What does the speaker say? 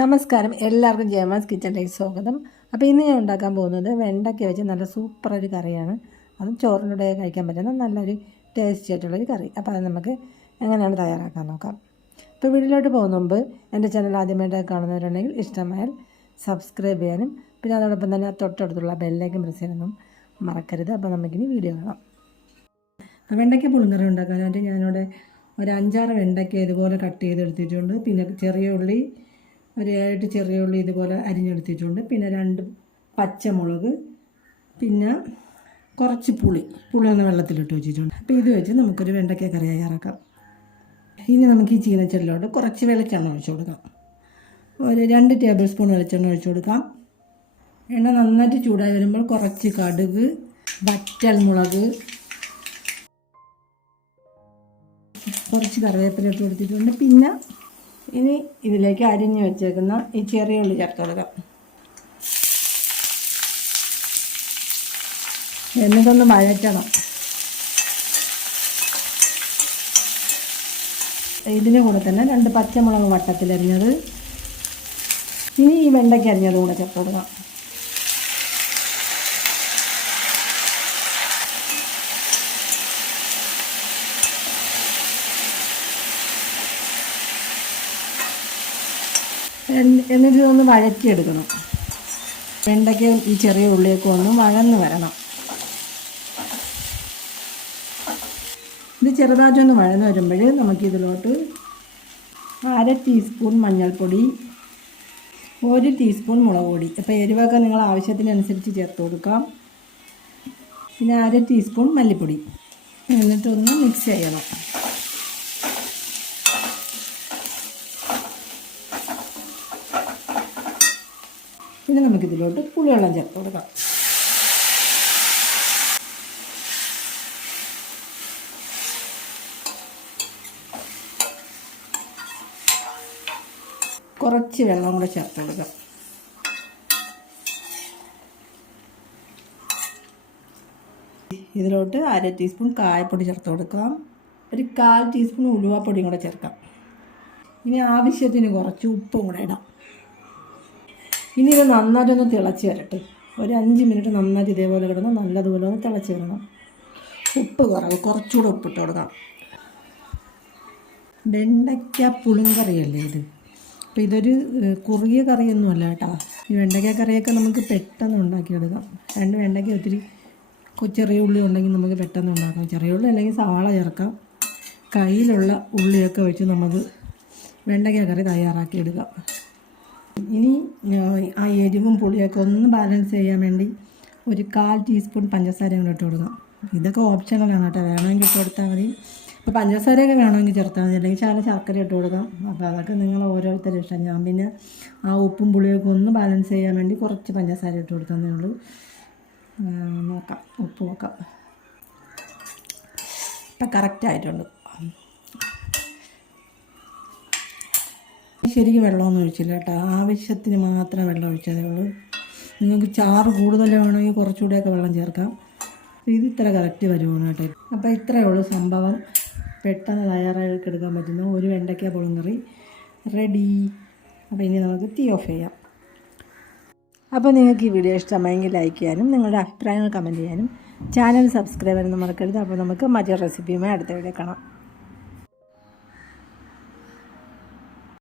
നമസ്കാരം. എല്ലാവർക്കും ജയമാസ് കിച്ചണിലേക്ക് സ്വാഗതം. അപ്പോൾ ഇന്ന് ഞാൻ ഉണ്ടാക്കാൻ പോകുന്നത് വെണ്ടയ്ക്ക വെച്ച് നല്ല സൂപ്പർ ഒരു കറിയാണ്. അതും ചോറിനൂടെ കഴിക്കാൻ പറ്റുന്ന നല്ലൊരു ടേസ്റ്റി ആയിട്ടുള്ളൊരു കറി. അപ്പോൾ അത് നമുക്ക് എങ്ങനെയാണ് തയ്യാറാക്കാൻ നോക്കാം. ഇപ്പോൾ വീട്ടിലോട്ട് പോകുന്ന മുമ്പ് എന്റെ ചാനൽ ആദ്യമായിട്ട് കാണുന്നവരുണ്ടെങ്കിൽ ഇഷ്ടമായാൽ സബ്സ്ക്രൈബ് ചെയ്യാനും പിന്നെ അതോടൊപ്പം തന്നെ തൊട്ടടുത്തുള്ള ബെല്ലേക്ക് പ്രസ് ചെയ്യാനൊന്നും മറക്കരുത്. അപ്പോൾ നമുക്കിനി വീഡിയോ കാണാം. വെണ്ടയ്ക്ക പുളിങ്കറി ഉണ്ടാക്കാനായിട്ട് ഞാനിവിടെ ഒരു അഞ്ചാറ് വെണ്ടയ്ക്ക ഇതുപോലെ കട്ട് ചെയ്തെടുത്തിട്ടുണ്ട്. പിന്നെ ചെറിയ ഉള്ളി ഒരു ഏഴെട്ട് ചെറിയ ഉള്ളി ഇതുപോലെ അരിഞ്ഞെടുത്തിട്ടുണ്ട്. പിന്നെ രണ്ട് പച്ചമുളക് പിന്നെ കുറച്ച് പുളി. പുളി ഒന്ന് വെള്ളത്തിലിട്ട് വെച്ചിട്ടുണ്ട്. അപ്പോൾ ഇത് വെച്ച് നമുക്കൊരു വെണ്ടയ്ക്ക കറി തയ്യാറാക്കാം. ഇനി നമുക്ക് ഈ ചീനച്ചെല്ലോട്ട് കുറച്ച് വെളിച്ചെണ്ണ ഒഴിച്ചു കൊടുക്കാം. ഒരു രണ്ട് ടേബിൾ സ്പൂൺ വെളിച്ചെണ്ണ ഒഴിച്ചു കൊടുക്കാം. എണ്ണ നന്നായിട്ട് ചൂടായി വരുമ്പോൾ കുറച്ച് കടുക് വറ്റൽ മുളക് കുറച്ച് കറിവേപ്പില ഇട്ട് കൊടുത്തിട്ടുണ്ട്. പിന്നെ ഇനി ഇതിലേക്ക് അരിഞ്ഞ് വെച്ചേക്കുന്ന ഈ ചെറിയ ഉള്ളി ചേർത്ത് കൊടുക്കാം. എന്നിട്ടൊന്ന് വഴറ്റണം. ഇതിന് കൂടെ തന്നെ രണ്ട് പച്ചമുളക് വട്ടത്തിലരിഞ്ഞത്. ഇനി ഈ വെണ്ടയ്ക്ക് അരിഞ്ഞത് കൂടെ ചേർത്ത് കൊടുക്കാം. എന്നിട്ട് ഇതൊന്ന് വഴറ്റിയെടുക്കണം. വെണ്ടയ്ക്കും ഈ ചെറിയ ഉള്ളിയൊക്കെ ഒന്ന് വഴന്ന് വരണം. ഇത് ചെറുതായിട്ടൊന്ന് വഴന്ന് വരുമ്പോൾ നമുക്കിതിലോട്ട് അര ടീസ്പൂൺ മഞ്ഞൾപ്പൊടി ഒരു ടീസ്പൂൺ മുളക് പൊടി. അപ്പോൾ എരിവൊക്കെ നിങ്ങൾ ആവശ്യത്തിനനുസരിച്ച് ചേർത്ത് കൊടുക്കാം. പിന്നെ അര ടീസ്പൂൺ മല്ലിപ്പൊടി. എന്നിട്ടൊന്ന് മിക്സ് ചെയ്യണം. പിന്നെ നമുക്കിതിലോട്ട് പുളിവെള്ളം ചേർത്ത് കൊടുക്കാം. കുറച്ച് വെള്ളം കൂടെ ചേർത്ത് കൊടുക്കാം. ഇതിലോട്ട് അര ടീസ്പൂൺ കായപ്പൊടി ചേർത്ത് കൊടുക്കാം. ഒരു കാൽ ടീസ്പൂൺ ഉലുവാപ്പൊടിയും കൂടെ ചേർക്കാം. ഇനി ആവശ്യത്തിന് കുറച്ച് ഉപ്പും കൂടെ ഇടാം. ഇനി ഇത് നന്നായിട്ടൊന്ന് തിളച്ച് വരട്ടെ. ഒരു അഞ്ച് മിനിറ്റ് നന്നായിട്ട് ഇതേപോലെ കിടന്ന് നല്ലതുപോലെ ഒന്ന് തിളച്ച് വരണം. ഉപ്പ് കുറവ്. കുറച്ചുകൂടെ ഉപ്പിട്ട് കൊടുക്കാം. വെണ്ടയ്ക്ക പുളിങ്കറിയല്ലേ ഇത്? അപ്പോൾ ഇതൊരു കുറുകിയ കറിയൊന്നുമല്ല കേട്ടോ. ഈ വെണ്ടയ്ക്ക കറിയൊക്കെ നമുക്ക് പെട്ടെന്ന് ഉണ്ടാക്കിയെടുക്കാം രണ്ട് വെണ്ടയ്ക്ക ഒത്തിരി ചെറിയ ഉള്ളി ഉണ്ടെങ്കിൽ നമുക്ക് പെട്ടെന്ന് ഉണ്ടാക്കാം. ചെറിയ ഉള്ളി അല്ലെങ്കിൽ സവാള ചേർക്കാം. കയ്യിലുള്ള ഉള്ളിയൊക്കെ വെച്ച് നമുക്ക് വെണ്ടയ്ക്ക കറി തയ്യാറാക്കിയെടുക്കാം ഇനി ആ, എരിവും പുളിയൊക്കെ ഒന്ന് ബാലൻസ് ചെയ്യാൻ വേണ്ടി ഒരു കാൽ ടീസ്പൂൺ പഞ്ചസാര കൂടെ ഇട്ട് കൊടുക്കാം. ഇതൊക്കെ ഓപ്ഷണലാണ് കേട്ടോ. വേണമെങ്കിൽ ഇട്ട് കൊടുത്താൽ മതി. ഇപ്പോൾ പഞ്ചസാരയൊക്കെ വേണമെങ്കിൽ ചേർത്താൽ മതി. അല്ലെങ്കിൽ ശാല ശർക്കര ഇട്ട് കൊടുക്കാം. അപ്പോൾ അതൊക്കെ നിങ്ങൾ ഓരോരുത്തരുടെ ഇഷ്ടം. ഞാൻ പിന്നെ ആ ഉപ്പും പുളിയൊക്കെ ഒന്ന് ബാലൻസ് ചെയ്യാൻ വേണ്ടി കുറച്ച് പഞ്ചസാര ഇട്ട് കൊടുത്തതേ ഉള്ളൂ. നോക്കാം. ഉപ്പ് നോക്കാം. ഇപ്പം കറക്റ്റ് ആയിട്ടുണ്ട്. ശരിക്കും വെള്ളമൊന്നും ഒഴിച്ചില്ല കേട്ടോ. ആവശ്യത്തിന് മാത്രം വെള്ളം ഒഴിച്ചതേ ഉള്ളൂ. നിങ്ങൾക്ക് ചാറ് കൂടുതൽ വേണമെങ്കിൽ കുറച്ചുകൂടെയൊക്കെ വെള്ളം ചേർക്കാം. ഇത് ഇത്ര കറക്റ്റ് വരുവാണ് കേട്ടോ. അപ്പോൾ ഇത്രയേ ഉള്ളൂ സംഭവം. പെട്ടെന്ന് തയ്യാറായിട്ട് എടുക്കാൻ പറ്റുന്നു ഒരു വെണ്ടയ്ക്ക പുളിങ്കറി റെഡി അപ്പോൾ ഇനി നമുക്ക് തീ ഓഫ് ചെയ്യാം. അപ്പോൾ നിങ്ങൾക്ക് ഈ വീഡിയോ ഇഷ്ടമായെങ്കിൽ ലൈക്ക് ചെയ്യാനും നിങ്ങളുടെ അഭിപ്രായങ്ങൾ കമന്റ് ചെയ്യാനും ചാനൽ സബ്സ്ക്രൈബ് ചെയ്യാനും മറക്കരുത്. അപ്പോൾ നമുക്ക് മറ്റൊരു റെസിപ്പിയുമായി അടുത്ത വീഡിയോ കാണാം.